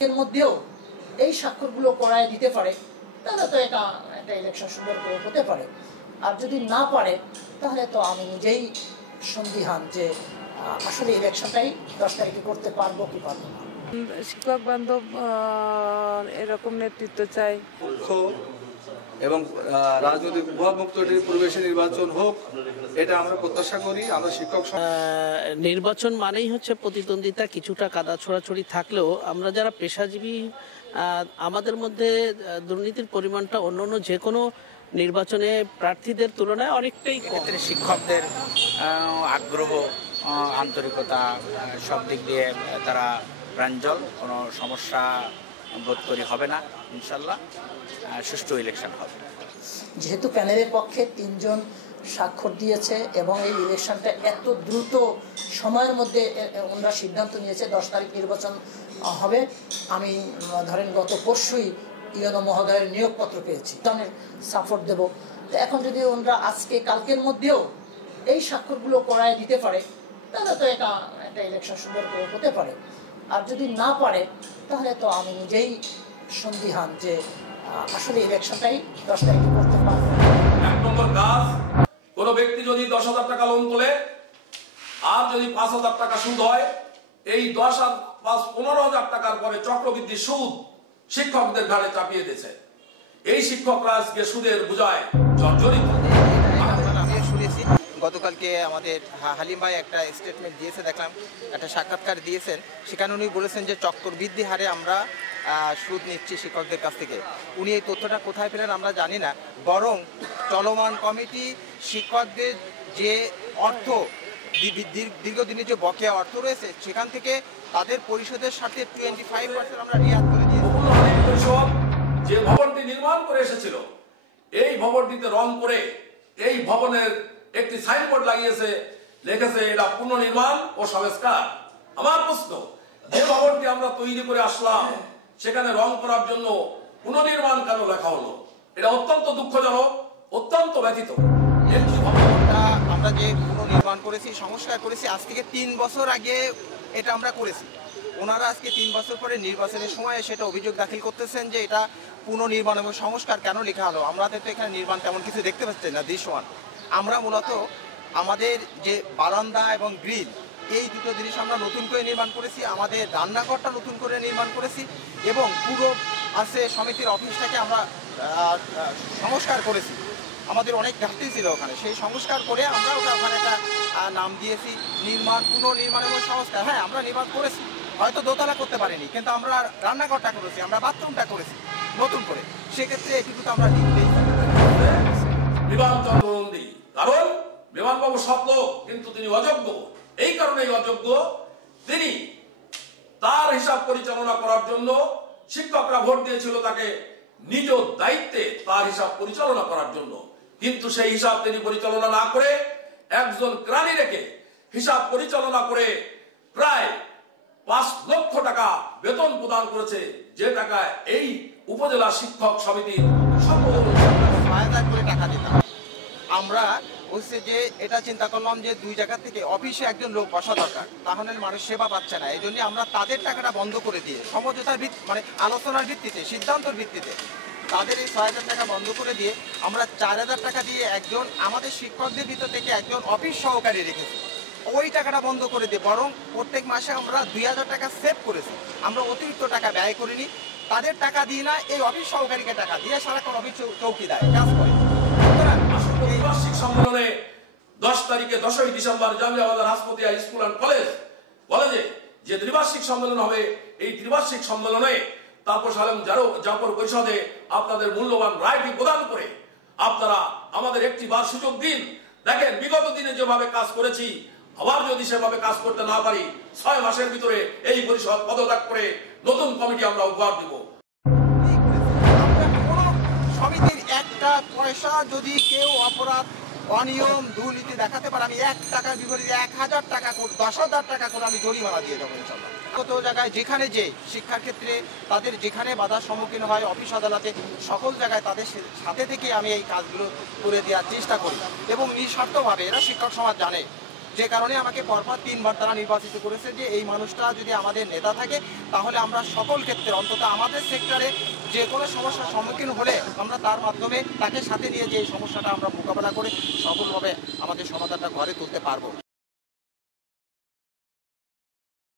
এর মধ্যেও এই স্বাক্ষরগুলো করায় দিতে পারে, তাহলে তো একটা ইলেকশন সুন্দর করে হতে পারে। আর যদি না পারে তাহলে তো আমি নিজেই সন্দিহান যে আসলে ইলেকশনটাই 10 তারিখে করতে পারবো কি পারবো না। শিক্ষক বান্ধব এরকম নেতৃত্ব চাই এবং রাজনৈতিক প্রভাবমুক্ত পরিবেশে নির্বাচন হোক, এটা আমরা প্রত্যাশা করি। আমরা শিক্ষক নির্বাচন মানেই হচ্ছে প্রতিদ্বন্দ্বিতা, কিছুটা কাদা ছোড়াছড়ি থাকলেও আমরা যারা পেশাজীবী আমাদের মধ্যে দুর্নীতির পরিমাণটা অন্যান্য যে কোনো নির্বাচনে প্রার্থীদের তুলনায় অনেকটাই কম। শিক্ষকদের আগ্রহ, আন্তরিকতা সব দিক দিয়ে তারা প্রাঞ্জল, কোনো সমস্যা বোধ করি হবে না। ইনশাল্লাহ সুষ্ঠু ইলেকশন হবে। যেহেতু প্যানেলের পক্ষে 3 জন স্বাক্ষর দিয়েছে এবং এই ইলেকশনটা এত দ্রুত সময়ের মধ্যে ওনারা সিদ্ধান্ত নিয়েছে 10 তারিখ নির্বাচন হবে। আমি ধরেন গত পরশুই ইউনো মহোদয়ের নিয়োগপত্র পেয়েছি, জনের সাপোর্ট দেব। তো এখন যদি ওনারা আজকে কালকের মধ্যেও এই স্বাক্ষরগুলো করায় দিতে পারে, তাহলে তো একটা ইলেকশন সুন্দর করে হতে পারে। আর যদি না পারে তাহলে তো আমি নিজেই সন্দিহান যে আসলে ইলেকশনটাই 10 তারিখে করতে পারবো। 1 নম্বর কাজ, কোন ব্যক্তি যদি 10,000 টাকা লোন তোলে আর যদি 5,000 টাকা সুদ হয়, এই 10 আর 5 15,000 টাকার পরে চক্রবৃদ্ধি সুদ শিক্ষকদের ঘাড়ে চাপিয়ে দিয়েছে। এই শিক্ষকরা আজকে সুদের বোঝায় জর্জরিত। আমি শুনেছি গতকালকে আমাদের হালিম ভাই একটা স্টেটমেন্ট দিয়েছে, দেখলাম একটা সাক্ষাৎকার দিয়েছেন, সেখানে উনি বলেছেন যে চক্রবৃদ্ধি হারে আমরা সুদ নিচ্ছি শিক্ষকদের কাছ থেকে। উনি এই তথ্যটা কোথায় পেলেন আমরা জানি না, বরং চলমান কমিটি শিক্ষকদের যে অর্থ দীর্ঘদিনের যে বকেয়া অর্থ রয়েছে সেখান থেকে তাদের পরিশোধের সাথে 25% আমরা রিয়াদ করে দিয়েছি। যে ভবনটি নির্মাণ করে এসেছিল, এই ভবনটিতে রং করে এই ভবনের একটি সাইনবোর্ড লাগিয়েছে, লিখেছে এটা পুনর্নির্মাণ ও সংস্কার। আমার প্রশ্ন, যে ভবনটি আমরা তৈরি করে আসলাম সেখানে রং করার জন্য পুনর্নির্মাণ কেন লেখা হলো? এটা অত্যন্ত দুঃখজনক, অত্যন্ত ব্যথিত। আমরা যে পুনর্নির্মাণ করেছি, সংস্কার করেছি, আজ থেকে 3 বছর আগে এটা আমরা করেছি। ওনারা আজকে 3 বছর পরে নির্বাচনের সময় সেটা অভিযোগ দাখিল করতেছেন যে এটা পুনর্নির্মাণ এবং সংস্কার কেন লেখা হলো। আমাদের তো এখানে নির্মাণ তেমন কিছু দেখতে পাচ্ছি না দৃশ্যমান। আমরা মূলত আমাদের যে বারান্দা এবং গ্রিল, এই দুটো জিনিস আমরা নতুন করে নির্মাণ করেছি, আমাদের রান্নাঘরটা নতুন করে নির্মাণ করেছি এবং পুরো আছে সমিতির অফিসটাকে আমরা সংস্কার করেছি। আমাদের অনেক ঘাটতি ছিল ওখানে, সেই সংস্কার করে আমরা ওখানে একটা নাম দিয়েছি পুনর্নির্মাণ এবং সংস্কার। হ্যাঁ, আমরা নির্মাণ করেছি, হয়তো দোতলা করতে পারিনি, কিন্তু আমরা রান্নাঘরটা করেছি, আমরা বাথরুমটা করেছি নতুন করে। সেক্ষেত্রে এটুকু তো আমরা লিখতেই বিমানচন্দ্রবন্দী, কারণ বিমানবাবু সৎ লোক কিন্তু তিনি অযোগ্য। এই কারণেই অযোগ্য, তিনি তার হিসাব পরিচালনা করার জন্য শিক্ষকরা ভোট দিয়েছিল তাকে নিজ দায়িত্বে তার হিসাব পরিচালনা করার জন্য, কিন্তু সেই হিসাব তিনি পরিচালনা না করে একজন কেরানি রেখে হিসাব পরিচালনা করে প্রায় 5 লক্ষ টাকা বেতন প্রদান করেছে, যে টাকা এই উপজেলা শিক্ষক সমিতির টাকা দিতাম। আমরা হচ্ছে যে এটা চিন্তা করলাম যে 2 জায়গা থেকে অফিসে একজন লোক বসা দরকার, তাহলে মানুষ সেবা পাচ্ছে না। এই জন্য আমরা তাদের টাকাটা বন্ধ করে দিয়ে সমঝোতার মানে আলোচনার ভিত্তিতে, সিদ্ধান্তের ভিত্তিতে তাদের এই 6,000 টাকা বন্ধ করে দিয়ে আমরা 4,000 টাকা দিয়ে একজন আমাদের শিক্ষকদের ভিতর থেকে একজন অফিস সহকারী রেখেছি। ওই টাকাটা বন্ধ করে দিয়ে বরং প্রত্যেক মাসে আমরা 2,000 টাকা সেভ করেছি। আমরা অতিরিক্ত টাকা ব্যয় করিনি, তাদের টাকা দিয়ে না, এই অফিস সহকারীকে টাকা দিয়ে সারাক্ষণ অফিস চৌকি দেয়, কাজ করে। ত্রিবার্ষিক সম্মেলনে 10 তারিখে 10ই ডিসেম্বর জামিয়া বাজার হাসপাতিয়া স্কুল অ্যান্ড কলেজে যে ত্রিবার্ষিক সম্মেলন হবে, এই ত্রিবার্ষিক সম্মেলনে তাপস আলম জাফর পরিষদে আপনাদের মূল্যবান রায়টি প্রদান করে আপনারা আমাদের একটি বার সুযোগ দিন। দেখেন, বিগত দিনে যেভাবে কাজ করেছি, আবার যদি সেভাবে কাজ করতে না পারি, 6 মাসের ভিতরে এই পরিষদ পদত্যাগ করে নতুন কমিটি আমরা উপহার দিব। সমিতির একটা পয়সা যদি কেউ অপরাধ, অনিয়ম, দুর্নীতি দেখাতে পারে, আমি 1 টাকার বিপরীতে 1,000 টাকা করে, 10,000 টাকা করে আমি জরিমানা দিয়ে দেবো ইনশাল্লাহ। কত জায়গায় যেখানে যে শিক্ষার ক্ষেত্রে তাদের যেখানে বাধার সম্মুখীন হয়, অফিস আদালতে, সকল জায়গায় তাদের সাথে থেকে আমি এই কাজগুলো করে দেওয়ার চেষ্টা করি এবং নিঃস্বার্থভাবে। এরা শিক্ষক সমাজ জানে যে কারণে আমাকে পরপর 3 বার তারা নির্বাচিত করেছে যে এই মানুষটা যদি আমাদের নেতা থাকে তাহলে আমরা সকল ক্ষেত্রে অন্তত আমাদের সেক্টরে যে কোনো সমস্যার সম্মুখীন হলে আমরা তার মাধ্যমে তাকে সাথে নিয়ে যে এই সমস্যাটা আমরা মোকাবেলা করে সফলভাবে আমাদের সমাধানটা ঘরে তুলতে পারবো।